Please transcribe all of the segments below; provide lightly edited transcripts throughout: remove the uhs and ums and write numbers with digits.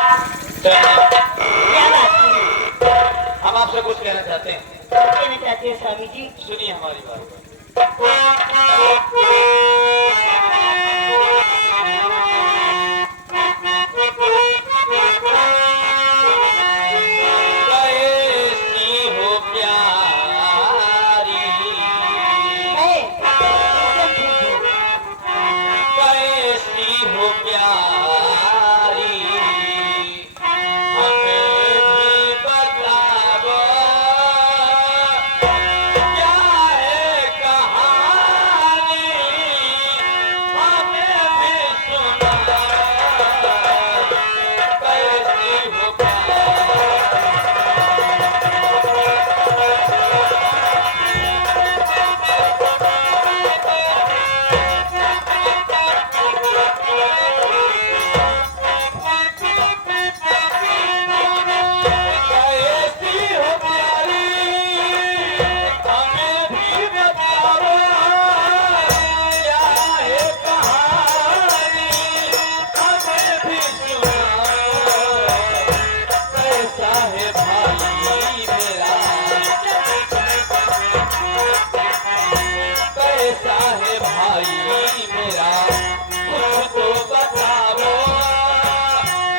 क्या बात है? हम आपसे कुछ कहना चाहते हैं। कहना चाहते हैं स्वामी जी? सुनिए हमारी बात। कैसी हो प्यारी, मैं एकदम ठीक हूँ। कैसी हो प्यारी, हमें भी बताओ क्या है कहानी, हमें भी सुनाओ कैसी हो प्यारी। कैसी हो प्यारी, हमें भी बताओ क्या है कहानी, हमें भी सुनाओ कैसा है भाई मेरा, कैसा है भाई मेरा, कुछ तो बताओ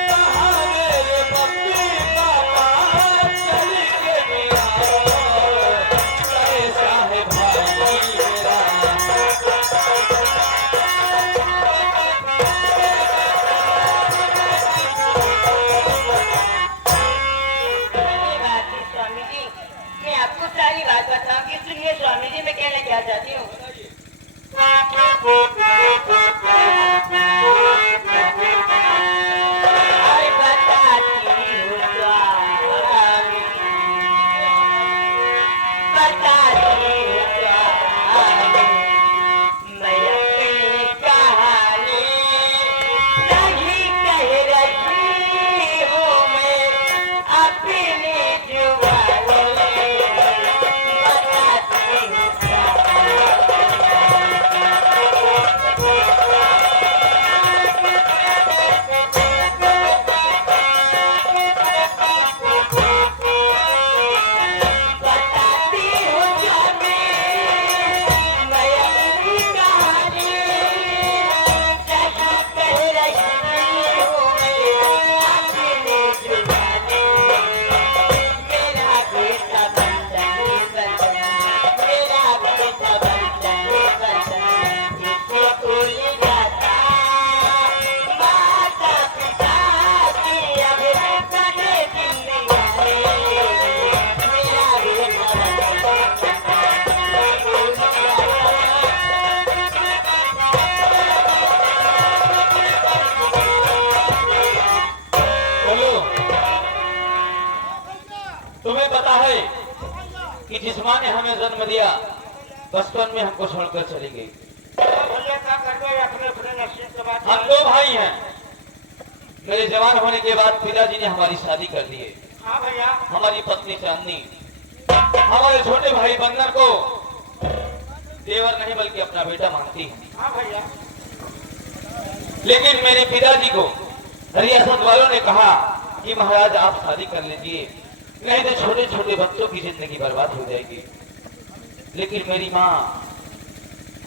कहाँ मेरे मम्मी पापा चल के गया, कैसा है भाई मेरा। ये बात है स्वामी जी, मैं आपको सारी बात बताऊंगी। सुनिए स्वामी जी, मैं कहना क्या चाहती हूँ। आई बताती हूँ स्वामी, बताती हूँ स्वामी, मैं अपनी कहानी नहीं कह रही हूँ, मैं अपनी जुबानी बताती हूँ बताती हूँ स्वामी, मैं अपनी कहानी नहीं कह रही हूँ, मैं अपनी जुबानी, मेरा बेटा बंधन बंधन, मेरा बेटा बंधन बंधन, इसे भूल जाता माता पिता की अब बड़े जिंदगानी, मेरा बेटा चलो, तुम्हें पता है कि जिस माँ ने हमें जन्म दिया बचपन में हमको छोड़कर चली गई। भैया क्या कर दो अपने अपने नसीब के बाद। हम दो भाई हैं। मेरे जवान होने के बाद पिताजी ने हमारी शादी कर दी है। हाँ भैया। हमारी पत्नी चांदनी हमारे छोटे भाई बंदर को देवर नहीं बल्कि अपना बेटा मानती है। हाँ भैया। लेकिन मेरे पिताजी को रियासत वालों ने कहा कि महाराज आप शादी कर लीजिए, नहीं तो छोटे छोटे बच्चों की जिंदगी बर्बाद हो जाएगी। लेकिन मेरी माँ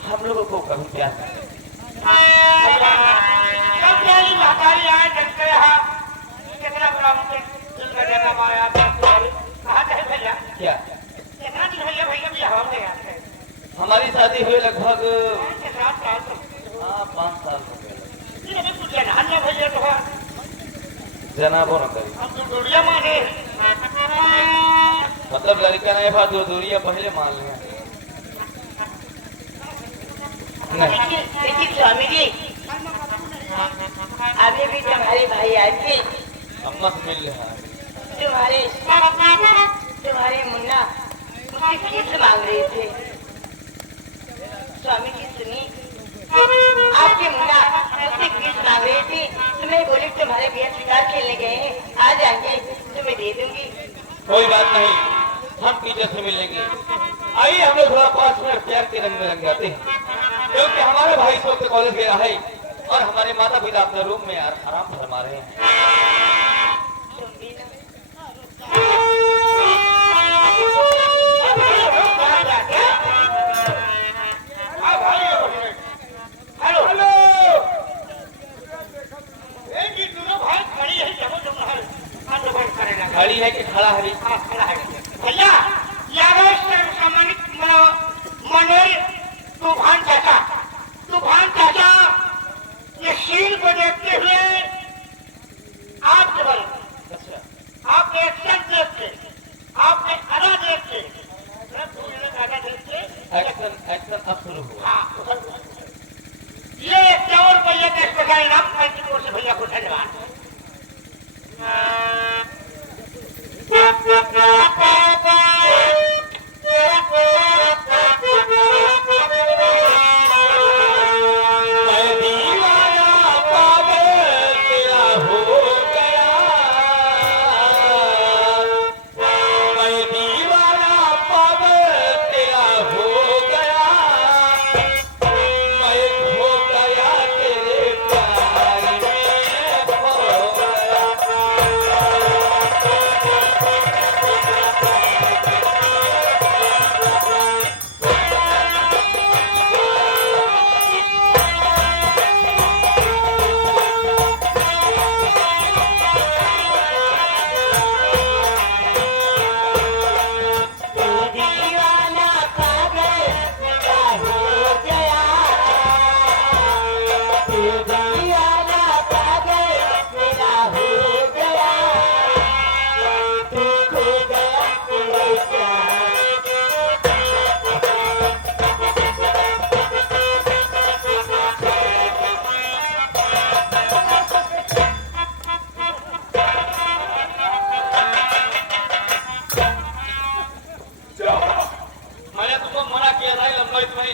हम लोगों को कभी प्यार नहीं करती। कब तेरी महतारी आए जगते यहाँ कितना बुरा मुझे दिल का देता माया कहा थे भैया। क्या कितना दिन भैया भैया भी हम नहीं आते। हमारी शादी हुए लगभग 7 साल तो 5 साल हो गए। ये अभी कुछ जनान में भैया तो है। जनाबो न करी, हम तो डोरिया माने। मतलब लड़का नहीं था जो दूरिया पहले मान लिया। नहीं देखिए स्वामी जी, अभी भी तुम्हारे भाई आए थे, अम्मा से मिल रहा है। तुम्हारे मुन्ना मुझसे फीस मांग रहे थे। स्वामी जी सुनी, आपके मुन्ना मुझसे फीस मांग रहे थे, तो मैं बोली तुम्हारे भैया शिकार खेलने गए हैं, आ जाएंगे तो मैं दे दूंगी। कोई बात नहीं, हम टीचर से मिलेंगे। आइए हम लोग थोड़ा 5 मिनट प्यार के रंग में रंग जाते हैं, क्योंकि हमारा भाई इस वक्त कॉलेज गया है और हमारे माता पिता अपने रूम में आराम फरमा रहे हैं। खड़ी है कि खड़ा है? खड़ा है भैया। यादव सम्मानित मनोज तूफान चाचा, तूफान चाचा, ये सीन को देखते हुए आप केवल आपने एक्शन देख के, आपने अदा देख के, एक्शन अब शुरू हुआ। ये 51 रुपये का स्पेशल इनाम की ओर से भैया को धन्यवाद।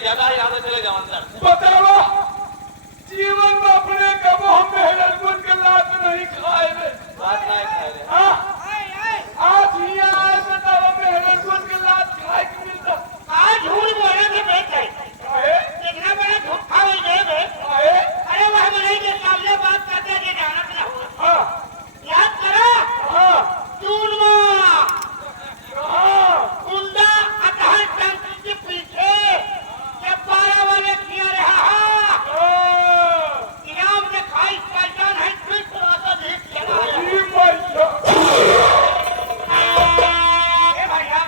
ज्यादा ही आगे चले जाओ अंदर। बताओ जीवन में अपने कबो हम मेहनत के लात नहीं खाए रे। बात नहीं खाए रे। हाँ? आज ही आए बताओ मेहनत के लात खाए के मिलता। आज झूठ बोले थे बेटे, इतना बड़ा झूठ खा गए थे। अरे वह हमारे के सामने बात करते कि जानत न हुआ। हाँ याद करो। हाँ चूरमा हाँ कुंदा अतहर टंकी के पीछे जब 12 वाले किया रहा इनाम ने खाई पहचान है फिर थोड़ा सा देख चला भैया।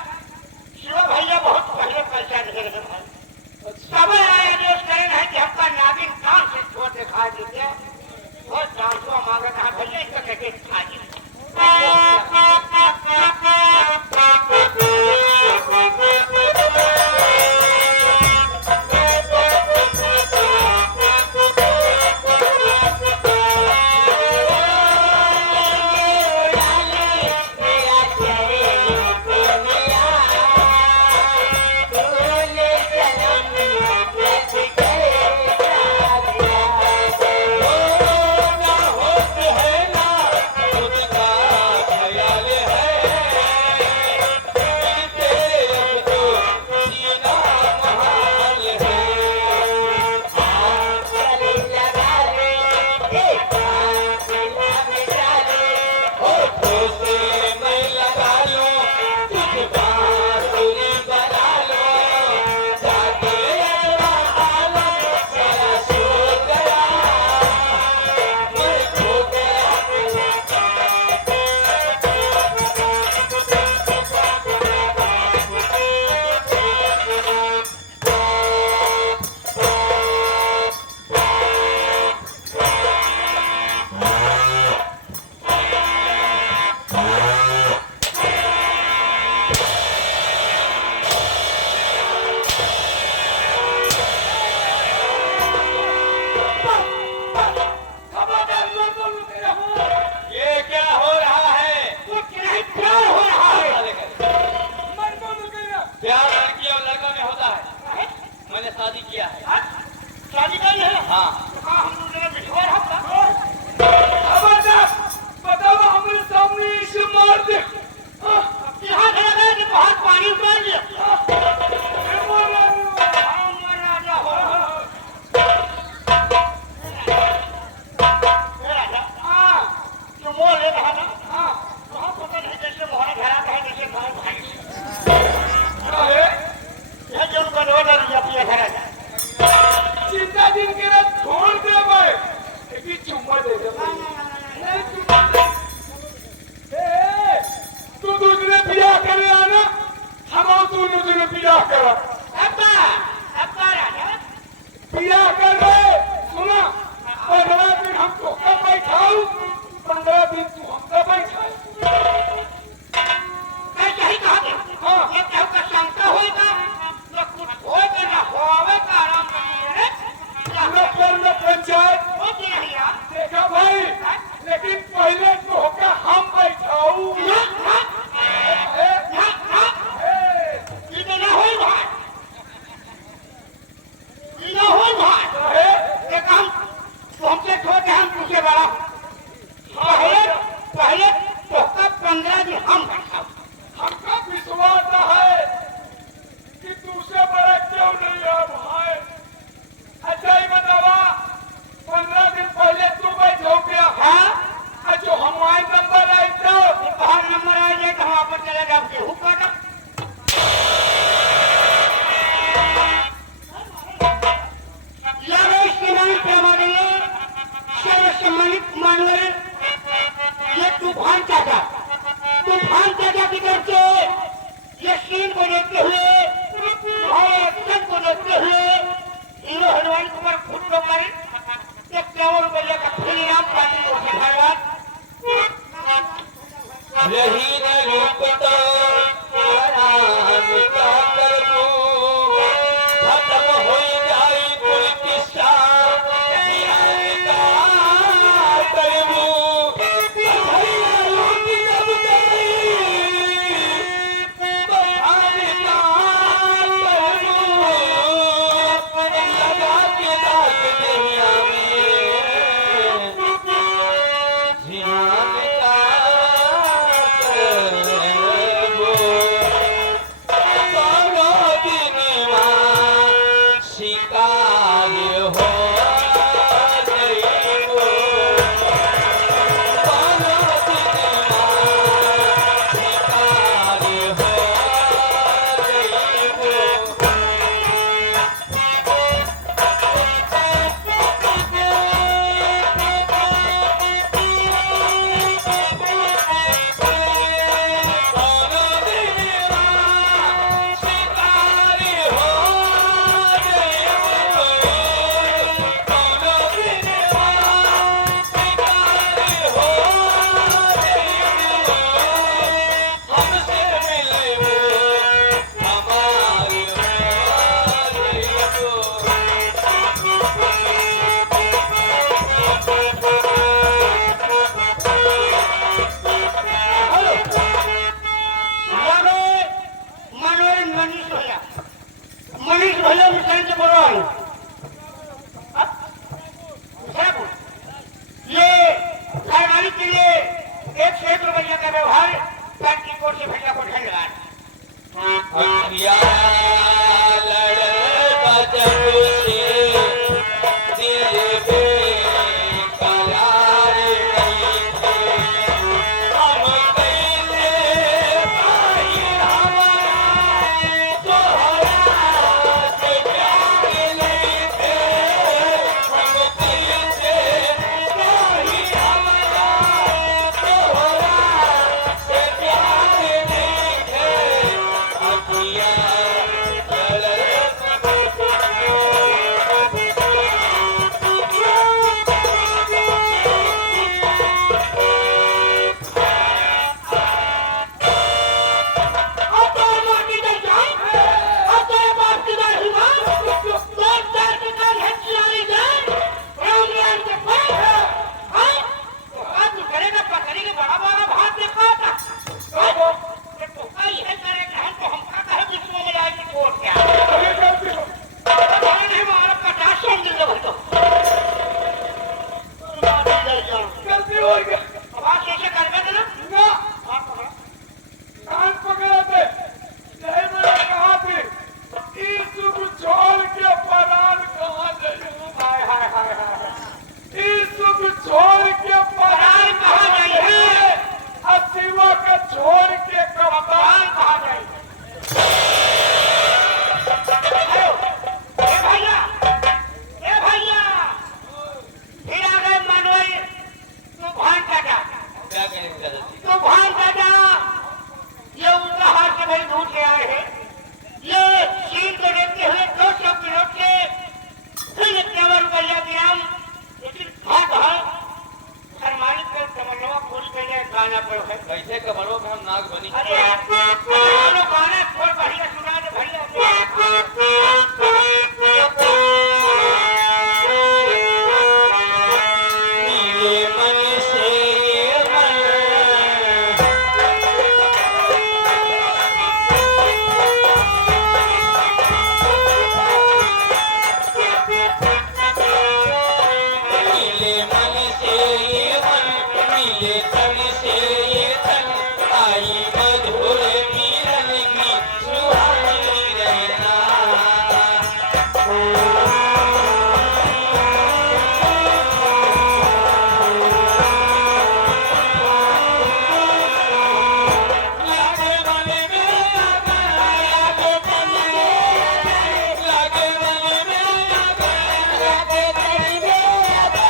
शिवा भैया बहुत पहले पहचान गए हैं भाई। सब आया जो करें है कि हमका नागिन कान से छोड़ के खा दीजिए बहुत डांसुआ मांग रहा भैया इसका कहते खा दीजिए। शादी किया है। शादी नहीं है। हाँ हम लोगों ने विश्वास रखा। बताओ हमारे सामने इसे मार दे। यहाँ से लगा कि बहुत पानी उतार दिया। राजा हो जो मोह ले रहा था वहाँ पता नहीं जैसे मोहरा घर आता है जैसे भाई भाई यह जो उनका रोड है अपने घर आ जाए चिंता दिन के रात छोड़ दे भाई एक ही चुम्मा दे दे भाई। सब बैठा कैसे ही कहा गया ये क्या का शंका होएगा न कुछ होएगा न होवेगा आराम नहीं पूरा कर लो पंचायत हो गया यार देखा भाई लेकिन पहले तो होगा हम बैठाऊ ना ये ना होई भाई ये ना होई भाई ये काम तो हमसे छोटे हम पूछे बड़ा पहले तो 15 दिन हम बैठाऊ हमका विश्वास है कि दूसरे बड़ा क्यों नहीं है भाई अच्छा ही बतावा 15 दिन पहले तू बैठो क्या हाँ जो हमारे नंबर आई तो बाहर नंबर आ जाए तो हम आप चले जाओ गेहूं काटा यार इसके नाम पे हमारे सर्व सम्मानित मानवर ये तूफान चाचा की तरफ से ये सीन को देखते हुए और एक्शन को देखते हुए हीरो हनुमान कुमार फुटो पर 51 रुपये का फ्री इनाम पार्टी को धन्यवाद यही न रूप तो राम का कर दूं खत्म हो जाए कोई किस्सा ज्ञान का करबू भैया रोटी जब गई बखान का करबू लगा के दाग दुनिया में ज्ञान का मनीष भैया मिशन से बोल रहा हूँ ये सरकारी के लिए 101 रुपया का व्यवहार पार्टी कोर्ट से भैया को धन्यवाद अखिया लड़का जब से दिल पे करार नहीं थे हम कैसे भाई हमारा तोहरा से प्यार नहीं थे हम कैसे भाई हमारा तोहरा से प्यार नहीं थे अखिया गलती हो गई ना कान पकड़ा थे यही मैंने कहा थी ई सुख छोड़ के परान कहाँ जाइए हाय हाय हाय हाय ई सुख छोड़ के परान कहाँ जाइए असीवा का छोड़ के कप्तान कहा जाए ए भैया फिर आ गए मनोज तूफान काटा क्या करें दादाजी तूफान काटा ये उनका हाथ से भाई ढूंढ के आए हैं ये सीन को देखते हुए 200 किलो से फिर 51 रुपया ग्राम लेकिन भाग है सम्मानित कर तमन्ना पूरी कर गाना पड़ो है। कैसे कमरों में हम नाग बनी। अरे चलो गाना थोड़ा बढ़िया सुना दे भैया। नीले मन से मन नीले मन से ये मन नीले तन से ये तन आई मधुर मिलन की सुहानी रहना। लागे मन में आगा लागे मन में लागे मन में आगा लागे मन में आगा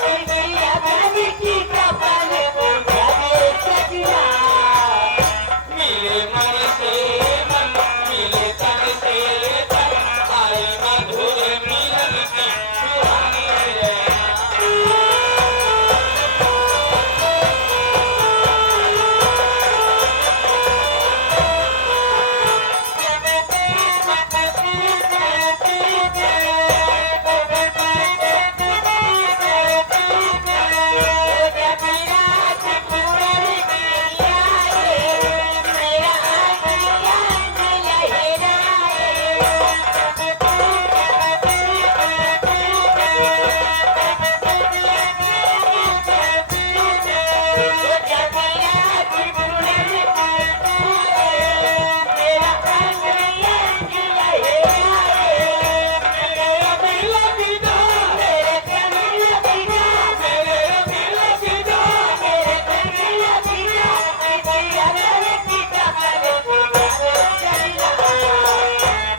कोई दिया बनी की कपाल को जागे सजना। मिले मन से मन मिले तन से तन आई मधुर मिलन की सुहानी रहना।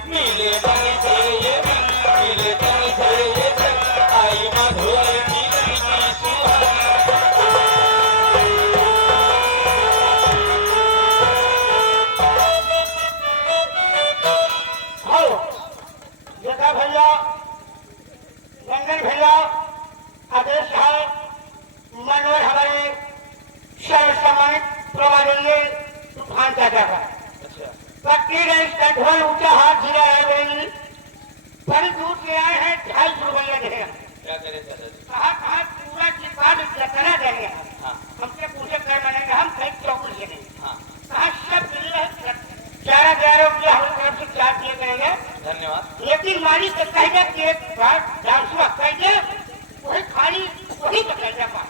मिले मन से ये मन मिले तन से ये तन आई मधुर मिलन की सुहानी। हेलो देखा भैया नंदन भैया आदेश है मनोहर हमारे सर्व सम्मानित प्रभारी तूफान चाचा का अच्छा पक्की रही का ढोल ऊंचा हाथ गिरा है वही बड़ी दूर से आए हैं 250 रुपया देगा। क्या करें दादाजी। कहा कहा पूरा चिपाट करा देंगे हाँ हमसे पूछे कर बनेंगे हम कहीं चौकुल से नहीं हाँ कहा सब मिले 11,000 रुपया हम तरफ से चार्ज किए जाएंगे। धन्यवाद। लेकिन मालिक को कहेगा कि एक बार डांसुआ कहिए वही खाली वही तो कहेगा पास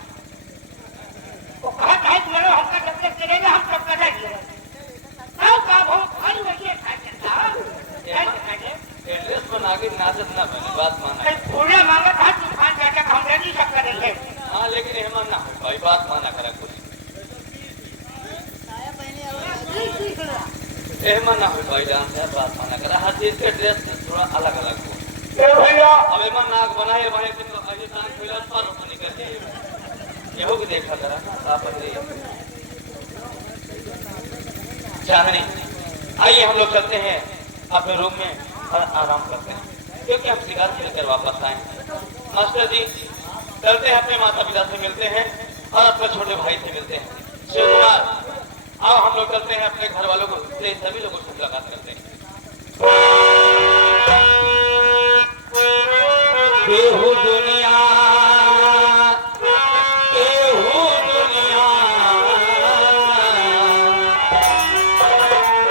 वो कहा है कि मेरे हमका जब तक चलेगा हम सब कर देंगे का भाव खाली वही एड्रेस बना के नाचत ना बनी बात माना। पूरा मांगा था तूफान चाचा का हम नहीं सब करेंगे। हाँ लेकिन एहमन ना हो भाई बात माना करा कुछ एहमन ना हो भाई जान से बात माना करा हर चीज के ड्रेस थोड़ा अलग अलग हो। भैया अब एमन नाक बनाए बने तुम अजे तान पहला पर ऊपर निकल जाए यहो भी देखा जरा आप बदले चांदनी। आइए हम लोग चलते हैं अपने रूम में और आराम करते हैं क्योंकि हम शिकार खेल कर वापस आए। मास्टर जी चलते हैं अपने माता पिता से मिलते हैं और अपने छोटे भाई से मिलते हैं। शिव कुमार आओ हम लोग चलते हैं अपने घर वालों को से सभी लोगों से मुलाकात करते हैं। केहू दुनिया केहू दुनिया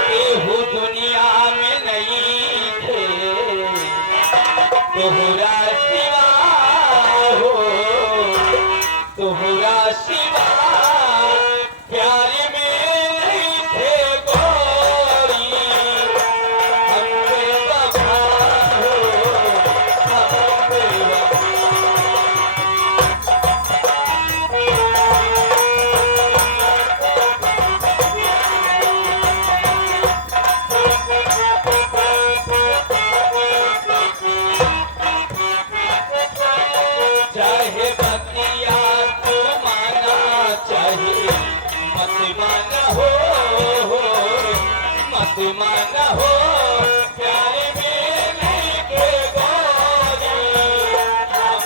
केहू दुनिया में नहीं थे तोहरा सिवा हो तोहरा सिवा प्यार में नहीं थे गोरी हम बेवफा हो हम बेवफा। चाहे बतिया तो माना चाहे मत माना हो मत माना हो प्यार में नहीं के गोरी हम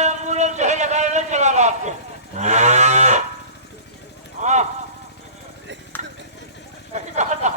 एम्बुलेंस से लगाने चला आपके। हाँ सही कहा था।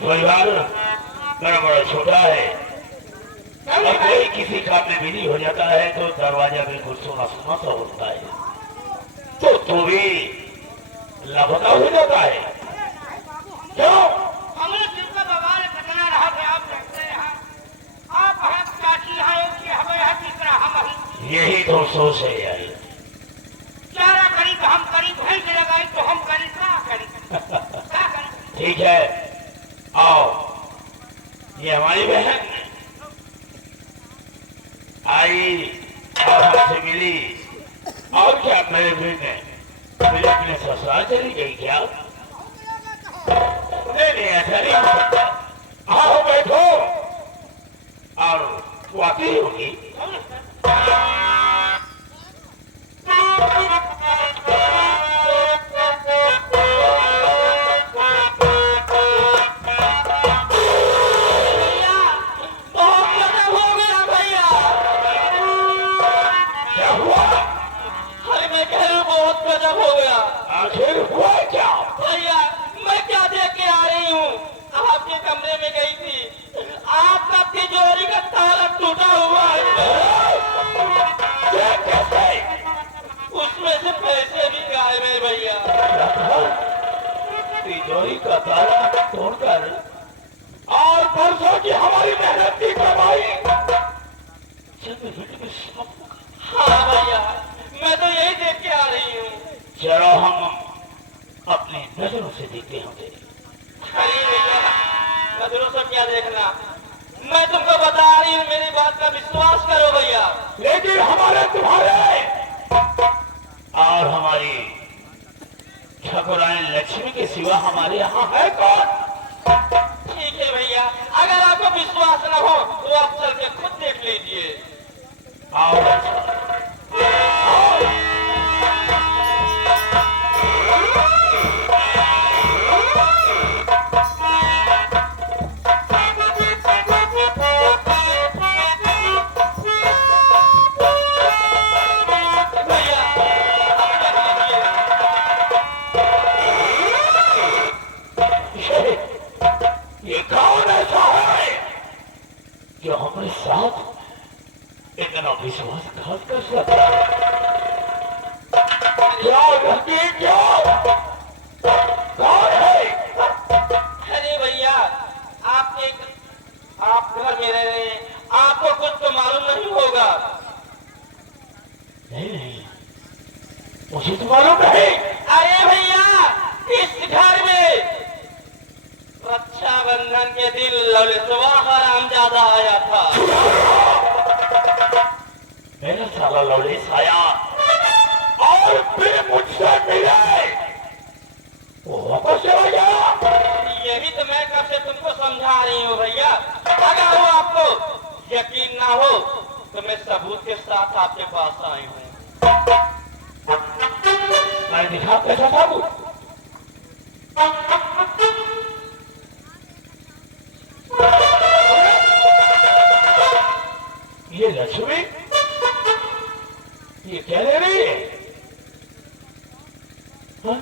परिवार बड़ा बड़ा छोटा है और कोई किसी काम में बिजी हो जाता है तो दरवाजा बिल्कुल सोना सोना सा होता है, तो भी लापता हो जाता है। क्यों? हमने जिनका बवाल कितना रहा कि आप देखते हैं, आप हैं चाची हैं कि हमें है तीसरा हम हैं। यही तो सोच है यार। चारा करीब हम करीब भैंस लगाई तो हम करीब क्या करीब क्या करीब। ठीक है, आओ, ये हमारी बहन आई और हमसे मिली, और क्या मेरे मिले अपने ससुराल चली गई क्या? नहीं ऐसा नहीं हो सकता। आओ बैठो, और वो आती होगी। आखिर हुआ क्या? भैया मैं क्या देख के आ रही हूँ, आपके कमरे में गई थी, आपका तिजोरी का ताला टूटा हुआ है। क्या कहते? उसमें से पैसे भी गायब है भैया। तिजोरी का ताला तोड़कर और परसों की हमारी मेहनत की कमाई चंद मिनट में सब। हाँ भैया मैं तो यही देख के आ रही हूँ। चलो हम अपनी नजरों से देखते होंगे। अरे भैया नजरों से क्या देखना, मैं तुमको बता रही हूँ, मेरी बात का विश्वास करो भैया। लेकिन हमारे तुम्हारे और हमारी ठाकुरानी लक्ष्मी के सिवा हमारे यहाँ है कौन? ठीक है भैया, अगर आपको विश्वास न हो तो आप चल के खुद देख लीजिए। आओ भैया आप देख लीजिए। ये कौन ऐसा है जो हमारे साथ इतना विश्वासघात कर सकता है? क्या यकीन क्या? कौन है? अरे भैया आप घर में रह रहे हैं, आपको कुछ तो मालूम नहीं होगा। नहीं मुझे तो मालूम नहीं। अरे भैया इस घर में रक्षाबंधन के दिन ललितवा हरामजादा आया था। मेरा साला लौलेस आया और फिर मुझसे मिले, वो वापस चला गया। यही तो मैं कब से तुमको समझा रही हूँ भैया, अगर वो आपको यकीन ना हो तो मैं सबूत के साथ आपके पास आई हूँ। मैं दिखा कैसा सबूत? ये लक्ष्मी ये क्या ले रही है? हाँ?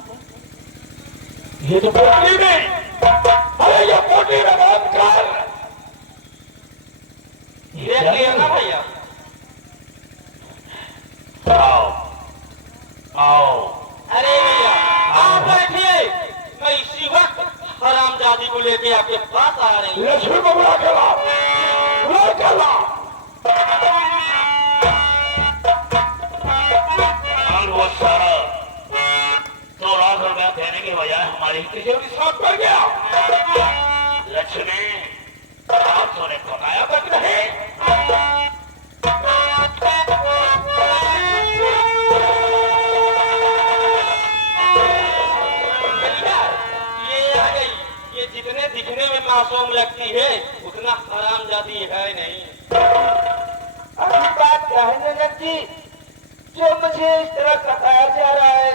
ये तो पोटली में, अरे ये पोटली में बात कर। ये देख क्या लिया ना है? भैया। आओ आओ अरे भैया आप बैठिए, मैं इसी वक्त हरामजादी को लेके आपके पास आ रही हूँ। लक्ष्मी को बुला के लाओ, बुला के लाओ। और वो सारा 2 लाख रुपया देने के बजाय हमारी तिजोरी साफ कर गया। लक्ष्मी, आप तो ने बताया तक नहीं। ये आ गई, ये जितने दिखने में मासूम लगती है उतना हरामजादी है नहीं। अभी बात क्या है ननद जी, जो मुझे इस तरह सताया जा रहा है?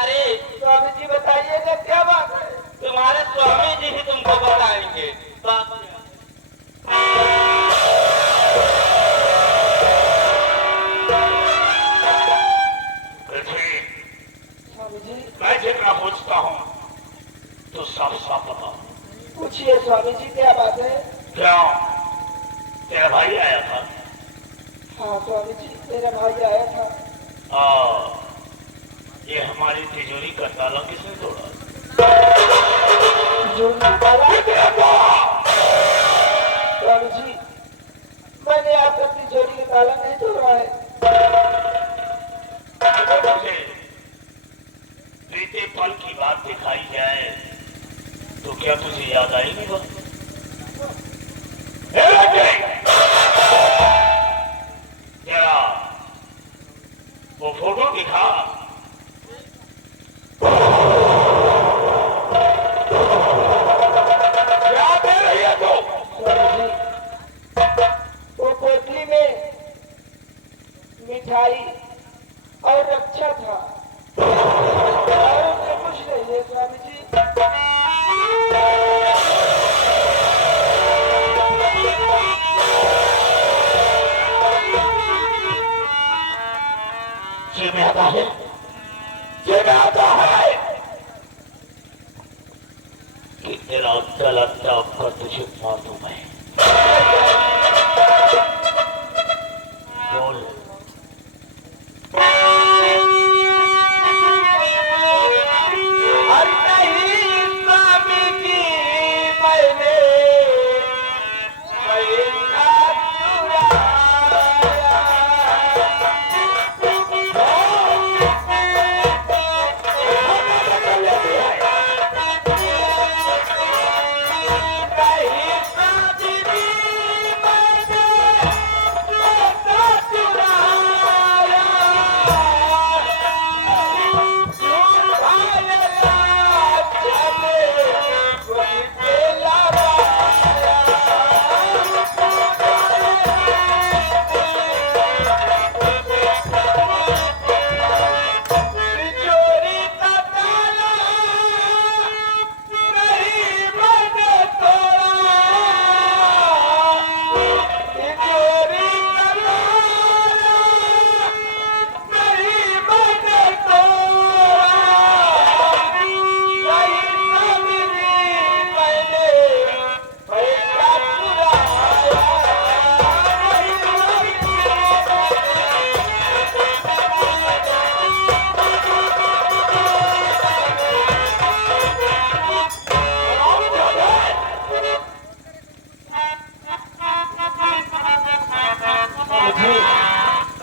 अरे स्वामी जी बताइएगा क्या बात है? तुम्हारे स्वामी जी ही तुमको बताएंगे। बात स्वामी जी मैं जितना पूछता हूँ तो साफ साफ बताओ। पूछिए स्वामी जी क्या बात है? क्यों, तेरा भाई आया था? हाँ स्वामी जी मेरा भाई आया था। ये हमारी तिजोरी का ताला किसने तोड़ा? जो स्वामी जी मैंने आपका तिजोरी का ताला नहीं तोड़ा है। अगर मुझे बीतेपन की बात दिखाई जाए तो क्या तुझे याद आएगी वो? तेरा वो फोटो दिखा। क्या दे रही है तू? स्वामी जी वो पोटली में मिठाई और रक्षा था और उससे कुछ नहीं है स्वामी जी। जी में आता है, जी में आता है कि तेरा गलत कर तुझे मार दूं मैं। बोल।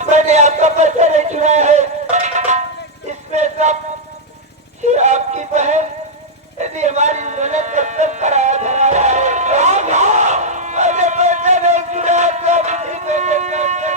मैंने आपका पैसा नहीं चुराया है, इसमें सब आपकी बहन यदि हमारी ननद का